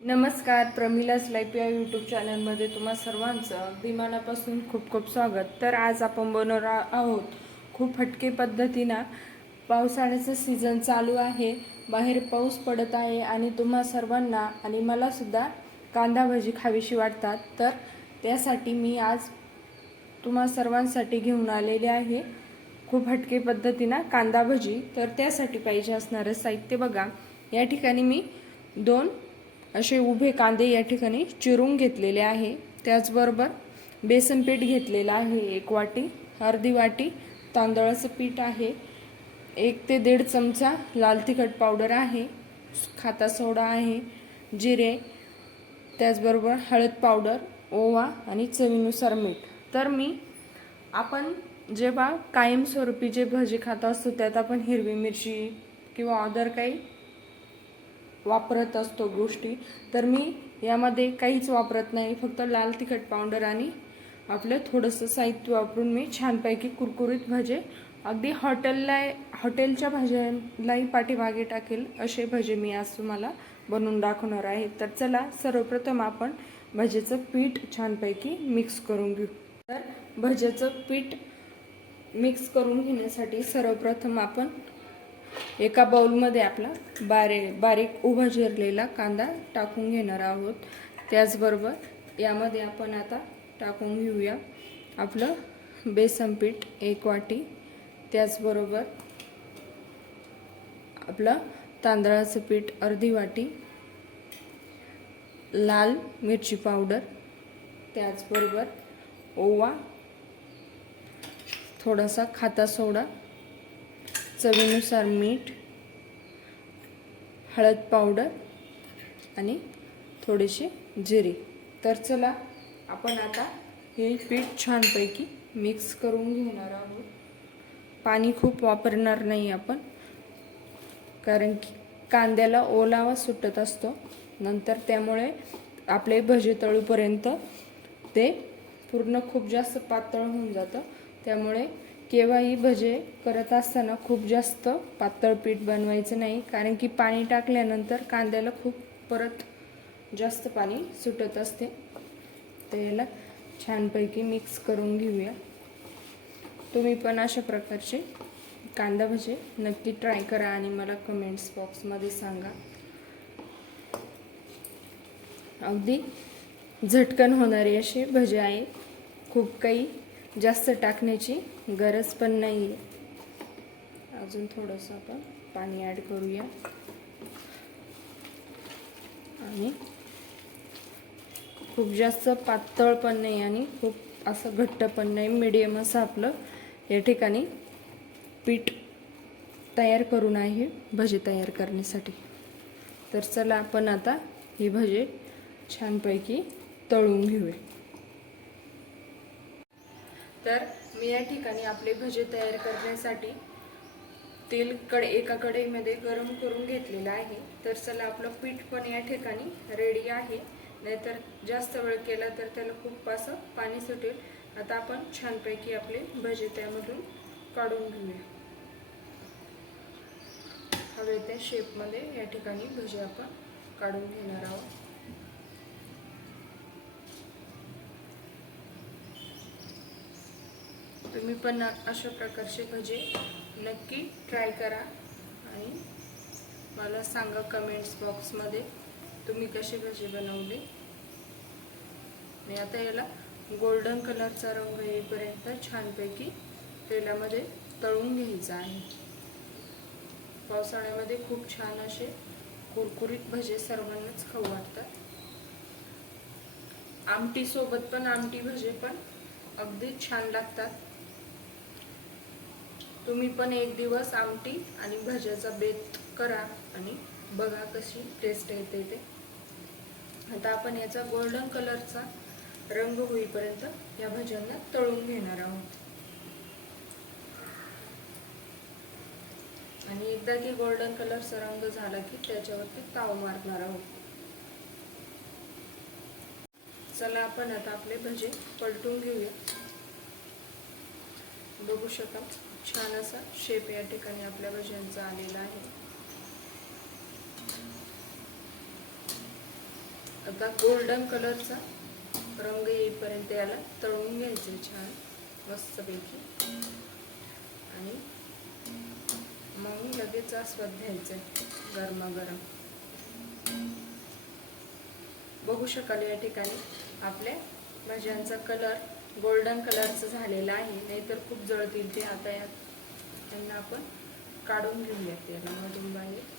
नमस्कार प्रमिलाच लाईफ या यूट्यूब चॅनलमध्ये तुम्हा सर्वांचं अगदी मनापासून खूप खूप स्वागत. तर आज आपण बनवणार आहोत खूप हटके पद्धतीनं पावसाळ्याचं सीझन चालू आहे बाहेर पाऊस पडत आहे आणि तुम्हा सर्वांना आणि मला सुद्धा कांदा भजी खावीशी वाटतात. तर त्यासाठी मी आज तुम्हा सर्वांसाठी घेऊन आलेले आहे खूप हटके पद्धतीनं कांदा भजी. तर त्यासाठी पाहिजे असणारं साहित्य बघा. या ठिकाणी मी दोन असे उभे कांदे या ठिकाणी चिरून घेतलेले आहे. त्याचबरोबर बेसन पीठ घेतलेलं आहे एक वाटी अर्धी वाटी तांदळाचं पीठ आहे एक ते दीड चमचा लाल तिखट पावडर आहे खाता सोडा आहे जिरे त्याचबरोबर हळद पावडर ओवा आणि चवीनुसार मीठ. तर मी आपण जेव्हा कायमस्वरूपी जे भजी खात असतो त्यात आपण हिरवी मिरची किंवा अदर काही वापरत असतो गोष्टी तर मी यामध्ये काहीच वापरत नाही. फक्त लाल तिखट पावडर आणि आपलं थोडंसं साहित्य वापरून मी छानपैकी कुरकुरीत भजे अगदी हॉटेलला हॉटेलच्या भाज्यांलाही पाठीमागे टाकेल असे भजे मी आज तुम्हाला बनवून दाखवणार आहे. तर चला सर्वप्रथम आपण भजेचं पीठ छानपैकी मिक्स करून घेऊ. तर भजेचं पीठ मिक्स करून घेण्यासाठी सर्वप्रथम आपण एका बाउलमध्ये आपला बारे बारीक उभा जिरलेला कांदा टाकून घेणार आहोत. त्याचबरोबर यामध्ये आपण आता टाकून घेऊया आपलं बेसन पीठ एक वाटी. त्याचबरोबर आपलं तांदळाचं पीठ अर्धी वाटी. लाल मिरची पावडर. त्याचबरोबर ओवा. थोडासा खाता सोडा. चवीनुसार मीठ हळद पावडर आणि थोडेसे जिरे. तर चला आपण आता हे पीठ छानपैकी मिक्स करून घेणार आहोत. पाणी खूप वापरणार नाही आपण कारण की कांद्याला ओलावा सुटत असतो. नंतर त्यामुळे आपले भजे तळूपर्यंत ते पूर्ण खूप जास्त पातळ होऊन जातं. त्यामुळे केव्हाही भजे करत असताना खूप जास्त पातळ पीठ बनवायचं नाही कारण की पाणी टाकल्यानंतर कांद्याला खूप परत जास्त पाणी सुटत असते. तर याला छानपैकी मिक्स करून घेऊया. तुम्ही पण अशा प्रकारचे कांदा भजे नक्की ट्राय करा आणि मला कमेंट्स बॉक्समध्ये सांगा. अगदी झटकन होणारे असे भजे आहे. खूप काही जास्त टाकण्याची गरज पण नाही आहे अजून थोडंसं आपण पाणी ॲड करूया. आणि खूप जास्त पातळ पण नाही आणि खूप असं घट्ट पण नाही. मिडियम असं आपलं या ठिकाणी पीठ तयार करून आहे भजे तयार करण्यासाठी. तर चला आपण आता ही भजे छानपैकी तळून घेऊया. तर मी या ठिकाणी आपले भजे तयार करण्यासाठी तेल कड एका कढईमध्ये गरम करून घेतलेलं आहे. तर चला आपलं पीठ पण या ठिकाणी रेडी आहे. नाहीतर जास्त वेळ केला तर त्याला खूप असं पाणी सुटेल. आता आपण छानपैकी आपले भजे त्यामधून काढून घेऊया. हवे त्या शेपमध्ये या ठिकाणी भजे आपण काढून घेणार आहोत. तुम्ही पण अशा प्रकारचे भजे नक्की ट्राय करा आणि मला सांगा कमेंट्स बॉक्समध्ये तुम्ही कसे भजे बनवले. आणि आता याला गोल्डन कलरचा रंग येईपर्यंत छानपैकी तेलामध्ये तळून घ्यायचा आहे. पावसाळ्यामध्ये खूप छान असे कुरकुरीत भजे सर्वांनाच खाऊ वाटतात. आमटी सोबत पण आमटी भजे पण अगदी छान लागतात. तुम्ही पण एक दिवस आमटी आणि भज्याचा बेत करा आणि बघा कशी टेस्ट येते ते. आता आपण याचा गोल्डन कलरचा रंग होईपर्यंत या भज्यांना तळून घेणार आहोत. आणि एकदा की गोल्डन कलरचा रंग झाला की त्याच्यावरती ताव मारणार आहोत. चला आपण आता आपले भजे पलटून घेऊया. बघू शकाल छान असा शेप या ठिकाणी आपल्या भज्यांचा आलेला आहे. आता गोल्डन कलरचा रंग येईपर्यंत याला तळून घ्यायचे छान मस्तपैकी. आणि मग लगेच आस्वाद घ्यायचा गरमागरम. बघू शकाल या ठिकाणी आपल्या भाज्यांचा कलर गोल्डन कलरचं झालेलं आहे. नाहीतर खूप जळतील ते आता यात त्यांना आपण काढून घेऊयात ते मधून बाहेर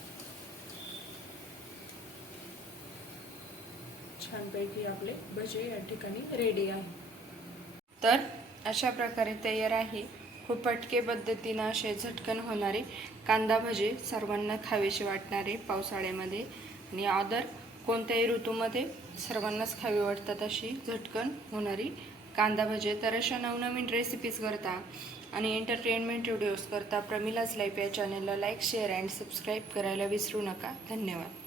छानपैकी आपले भजे या ठिकाणी रेडी आहे. तर अशा प्रकारे तयार आहे. खूप पटके पद्धतीनं असे झटकन होणारे कांदा भजे सर्वांना खावेसे वाटणारे पावसाळ्यामध्ये. आणि आदर कोणत्याही ऋतूमध्ये सर्वांनाच खावे वाटतात अशी झटकन होणारी कांदा भजे तर अशा नवनवीन रेसिपीज करता आणि एंटरटेनमेंट व्हिडिओज करता प्रमिलाज लाईफ या चॅनलला लाईक शेअर अँड सबस्क्राईब करायला विसरू नका. धन्यवाद.